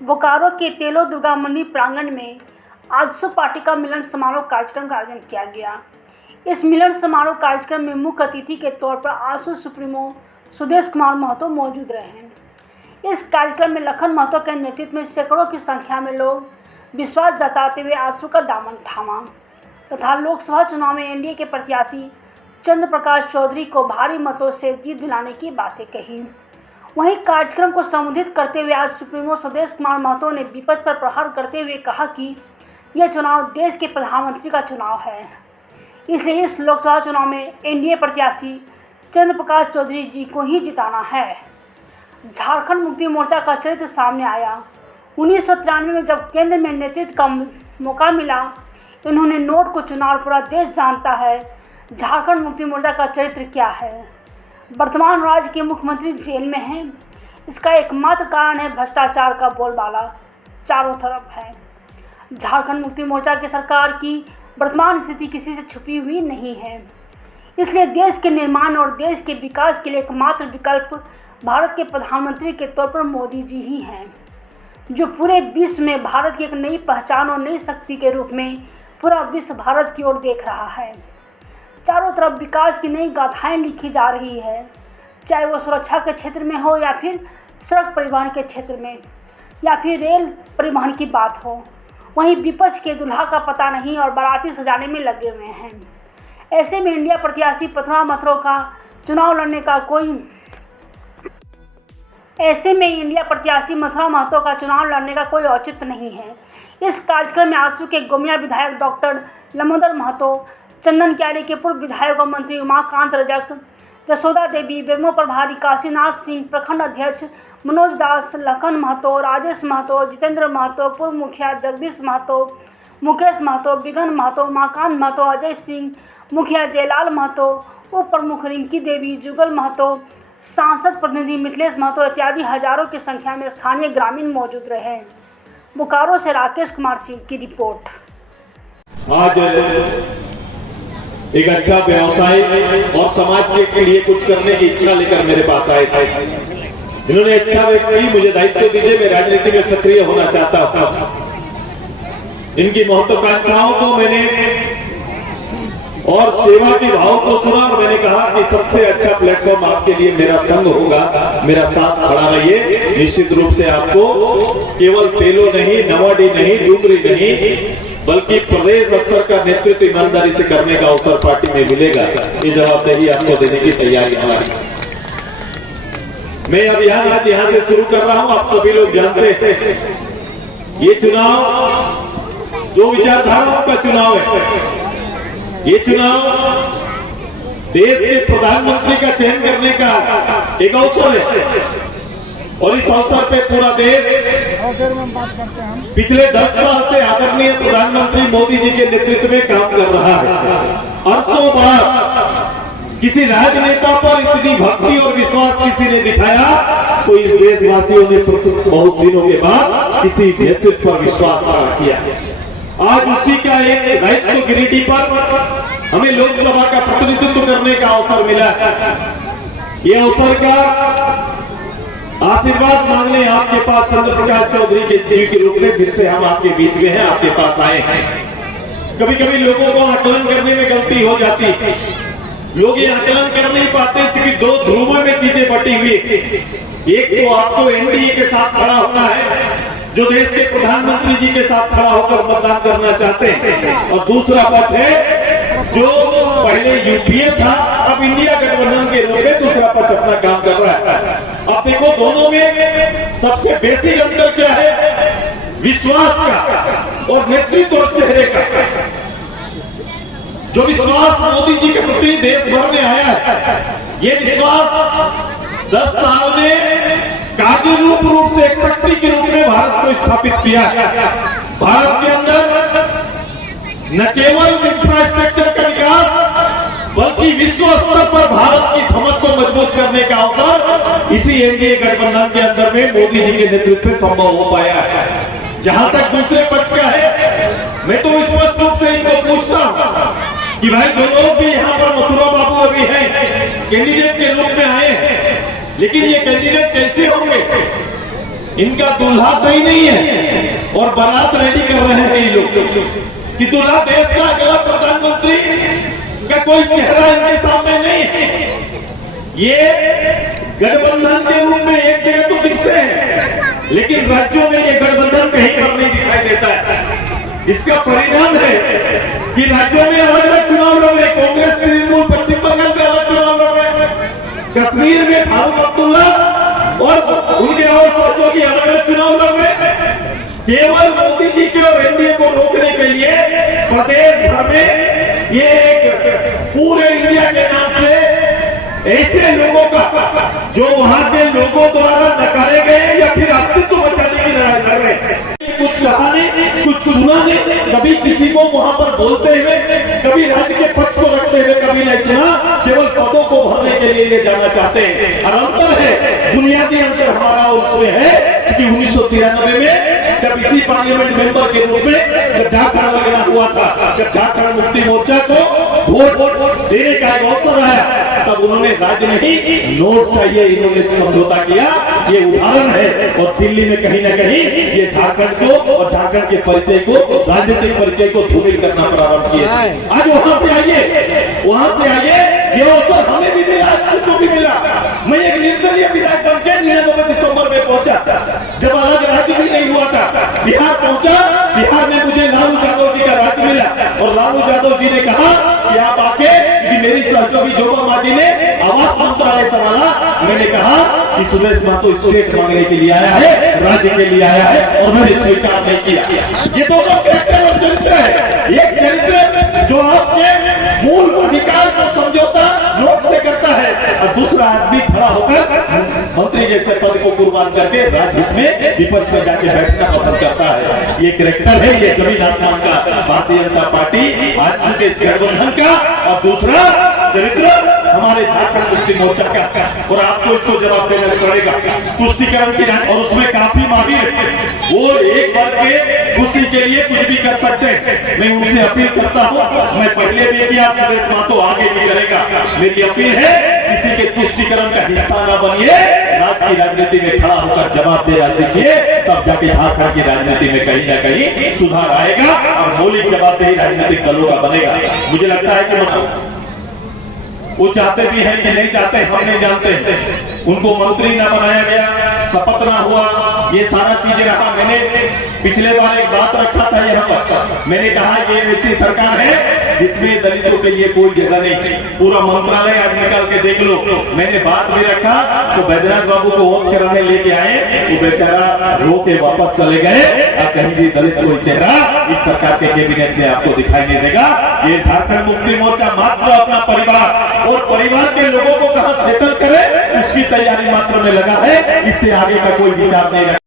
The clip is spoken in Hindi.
बोकारो के तेलो दुर्गा मंदिर प्रांगण में आजसू पार्टी का मिलन समारोह कार्यक्रम का आयोजन किया गया। इस मिलन समारोह कार्यक्रम में मुख्य अतिथि के तौर पर आजसू सुप्रीमो सुदेश कुमार महतो मौजूद रहे। इस कार्यक्रम में लखन महतो के नेतृत्व में सैकड़ों की संख्या में लोग विश्वास जताते हुए आजसू का दामन थामा तथा लोकसभा चुनाव में एनडीए के प्रत्याशी चंद्र प्रकाश चौधरी को भारी मतों से जीत दिलाने की बातें कही। वहीं कार्यक्रम को संबोधित करते हुए आज सुप्रीमो सुदेश कुमार महतो ने विपक्ष पर प्रहार करते हुए कहा कि यह चुनाव देश के प्रधानमंत्री का चुनाव है, इसलिए इस लोकसभा चुनाव में एनडीए प्रत्याशी चंद्र प्रकाश चौधरी जी को ही जिताना है। झारखंड मुक्ति मोर्चा का चरित्र सामने आया। 1993 में जब केंद्र में नेतृत्व का मौका मिला, इन्होंने नोट को चुना और पूरा देश जानता है झारखंड मुक्ति मोर्चा का चरित्र क्या है। वर्तमान राज्य के मुख्यमंत्री जेल में हैं। इसका एकमात्र कारण है भ्रष्टाचार का बोलबाला चारों तरफ है। झारखंड मुक्ति मोर्चा की सरकार की वर्तमान स्थिति किसी से छुपी हुई नहीं है, इसलिए देश के निर्माण और देश के विकास के लिए एकमात्र विकल्प भारत के प्रधानमंत्री के तौर पर मोदी जी ही हैं, जो पूरे विश्व में भारत की एक नई पहचान और नई शक्ति के रूप में पूरा विश्व भारत की ओर देख रहा है। चारों तरफ विकास की नई गाथाएं लिखी जा रही है, चाहे वो सुरक्षा के क्षेत्र में हो या फिर सड़क परिवहन के क्षेत्र में या फिर रेल परिवहन की बात हो। वहीं विपक्ष के दुल्हा का पता नहीं और बाराती सजाने में लगे हुए हैं। ऐसे में इंडिया प्रत्याशी पथुआ महतो का चुनाव लड़ने का कोई औचित्य नहीं है। इस कार्यक्रम में आजसू के गोमिया विधायक डॉक्टर लंबोदर महतो, चंदन क्यारी के पूर्व विधायक और मंत्री उमाकांत रजक, जसोदा देवी, बेरमो प्रभारी काशीनाथ सिंह, प्रखंड अध्यक्ष मनोज दास, लखन महतो, राजेश महतो, जितेंद्र महतो, पूर्व मुखिया जगदीश महतो, मुकेश महतो, बिगन महतो, उमाकांत महतो, अजय सिंह, मुखिया जयलाल महतो, उप प्रमुख रिंकी देवी, जुगल महतो, सांसद प्रतिनिधि मिथिलेश महतो इत्यादि हजारों की संख्या में स्थानीय ग्रामीण मौजूद रहे। बोकारो से राकेश कुमार सिंह की रिपोर्ट। आज एक अच्छा व्यवसाय और समाज के लिए कुछ करने की इच्छा लेकर मेरे पास आए थे। इन्होंने अच्छा व्यक्ति, मुझे दायित्व दीजिए, मैं राजनीति में सक्रिय होना चाहता था। इनकी महत्वाकांक्षाओं को मैंने और सेवा के भाव को सुना और मैंने कहा कि सबसे अच्छा प्लेटफॉर्म आपके लिए मेरा संग होगा, मेरा साथ खड़ा रहिए। निश्चित रूप से आपको केवल तेलो नहीं, नवाडी नहीं, डूंगरी नहीं, बल्कि प्रदेश स्तर का नेतृत्व ईमानदारी से करने का अवसर पार्टी में मिलेगा। ये जवाबदेही आपको देने की तैयारी हमारी। मैं अभियान आज यहाँ से शुरू कर रहा हूँ। आप सभी लोग जानते हैं ये चुनाव दो विचारधाराओं का चुनाव है। ये चुनाव देश के प्रधानमंत्री का चयन करने का एक अवसर है और इस अवसर पे पूरा देश पिछले 10 साल से आदरणीय प्रधानमंत्री मोदी जी के नेतृत्व में काम कर रहा है। अरसों बाद किसी राजनेता पर इतनी भक्ति और विश्वास किसी ने दिखाया तो इस देशवासियों ने बहुत दिनों के बाद किसी नेतृत्व पर विश्वास किया। आज उसी का एक दायित्व गिरिडीह पर हमें लोकसभा का प्रतिनिधित्व करने का अवसर मिला है। ये अवसर का आशीर्वाद मांगने आपके पास चंद्र प्रकाश चौधरी के जी के रूप में फिर से हम आपके बीच में हैं, आपके पास आए हैं। कभी कभी लोगों को आकलन करने में गलती हो जाती है। लोग ये आकलन कर नहीं पाते क्योंकि दो ध्रुवों में चीजें बटी हुई। एक तो आपको एनडीए के साथ खड़ा होना है, जो देश के प्रधानमंत्री जी के साथ खड़ा होकर मतदान करना चाहते हैं, और दूसरा पक्ष है जो पहले यूपीए था अब इंडिया गठबंधन के रूप में दूसरा पक्ष अपना काम कर रहा है। अब देखो दोनों में सबसे बेसिक अंतर क्या है? विश्वास का और नेतृत्व और चेहरे का। जो विश्वास मोदी जी के प्रति देश भर में आया है, ये विश्वास 10 साल में कार्यरूप रूप से एक शक्ति के रूप में भारत को स्थापित किया है। भारत के अंदर न केवल इंफ्रास्ट्रक्चर का विकास बल्कि विश्व स्तर पर भारत की धमक को मजबूत करने का अवसर इसी एनडीए गठबंधन के अंदर में मोदी जी के नेतृत्व में संभव हो पाया है। जहां तक दूसरे पक्ष का है, मैं तो स्पष्ट रूप से इनको पूछता हूं कि भाई जो लोग भी यहाँ पर मथुरा बाबू अभी हैं, कैंडिडेट के रूप में आए हैं, लेकिन ये कैंडिडेट कैसे होंगे? इनका दूल्हा तय नहीं है और बारात रेडी कर रहे हैं ये लोग कि दूल्हा देश का अगला प्रधानमंत्री का कोई चेहरा इनके सामने नहीं है। ये गठबंधन के रूप में एक जगह तो दिखते हैं, लेकिन राज्यों में ये गठबंधन कहीं पर नहीं दिखाई देता है। इसका परिणाम है कि राज्यों में अलग अलग चुनाव लड़ रहे, कांग्रेस तृणमूल पश्चिम बंगाल में अलग चुनाव लड़ रहे, कश्मीर में फारूक अब्दुल्ला और उनके और सहयोगी अलग अलग चुनाव लड़ रहे। केवल मोदी जी के और एनडीए को रोकने के लिए प्रदेश भर में ये एक पूरे इंडिया के नाम से ऐसे लोगों का जो वहां के लोगों द्वारा नकारे गए या फिर अस्तित्व बचाने की लड़ाई लड़ रहे हैं। कुछ कहा नहीं, कुछ सुना नहीं, कभी किसी को वहां पर बोलते हुए, कभी राज्य के पक्ष को रखते हुए कभी नहीं सुना। केवल पदों को भरने के लिए ये जाना चाहते हैं। और अंतर है, बुनियादी अंतर हमारा उसमें है कि 1993 में जब इसी पार्लियामेंट मेंबर के रूप में जब झारखंड लगना हुआ था, जब झारखंड मुक्ति मोर्चा को वोट देने का एक अवसर आया, तब उन्होंने राज्य नहीं नोट चाहिए इन्होंने समझौता किया। ये उदाहरण है। और दिल्ली में कहीं ना कहीं ये झारखंड को और झारखंड के परिचय को, राजनीतिक परिचय को धूमिल करना प्रारंभ किया। आज वहां से आइए, ये अवसर हमें भी मिला, आपको भी मिला। मैं एक निर्दलीय विधायक बन के 99 दिसंबर में पहुंचा, जब अलग राज्य भी नहीं हुआ था। बिहार पहुंचा, बिहार में मुझे लालू यादव जी का राज्य मिला और लालू यादव जी ने कहा कि आप आके, कि मेरी सहयोगी जोबा मांझी ने आवास मंत्रालय संभाला। मैंने कहा कि सुदेश महतो स्टेट मांगने के लिए आया है, राज्य के लिए आया है और मैंने स्वीकार नहीं किया। ये दोनों कैरेक्टर और चरित्र है। एक चरित्र जो आपके मूल अधिकार का समझौता नोट से करता है और दूसरा आदमी खड़ा होकर मंत्री जैसे पद को कुर्बान करके राजनीति में विपक्ष में जाके बैठना पसंद करता है। ये कैरेक्टर है, ये जमीन आसमान का भारतीय जनता पार्टी आज के गठबंधन का। और दूसरा चरित्र हमारे झारखंड मुक्ति मोर्चा का, और आपको इसको जवाब देना पड़ेगा। तुष्टिकरण की और उसमें काफी माहिर, वो एक बार के खुशी के लिए कुछ भी कर सकते हैं। मैं उनसे अपील करता हूँ, मैं पहले भी किया, सुदेश महतो आगे भी करेगा। मेरी अपील है, किसी के तुष्टिकरण का हिस्सा ना बनिए, राज्य की राजनीति में खड़ा होकर जवाब देना सीखिए, तब जाके झारखंड की राजनीति में कहीं ना कहीं सुधार आएगा और मौलिक जवाबदेही राजनीतिक दलों का बनेगा। मुझे लगता है कि वो चाहते भी हैं कि नहीं चाहते हम नहीं जानते। उनको मंत्री ना बनाया गया, शपथ ना हुआ, ये सारा चीजें रहा। मैंने पिछले बार एक बात रखा था यहाँ पर, मैंने कहा ये ऐसी सरकार है जिसमें दलितों के लिए कोई जगह नहीं। पूरा मंत्रालय आज निकाल के देख लो। मैंने बात भी रखा तो बैद्यनाथ बाबू को वोट कराने लेके आए, वो बेचारा रो के वापस चले गए और कहीं भी दलित कोई चेहरा इस सरकार के कैबिनेट में आपको दिखाई नहीं देगा। ये झारखंड मुक्ति मोर्चा मात्र अपना परिवार और परिवार के लोगों को कहां सेटल करे उसकी तैयारी मात्र में लगा है, इससे आगे का कोई विचार नहीं रखा।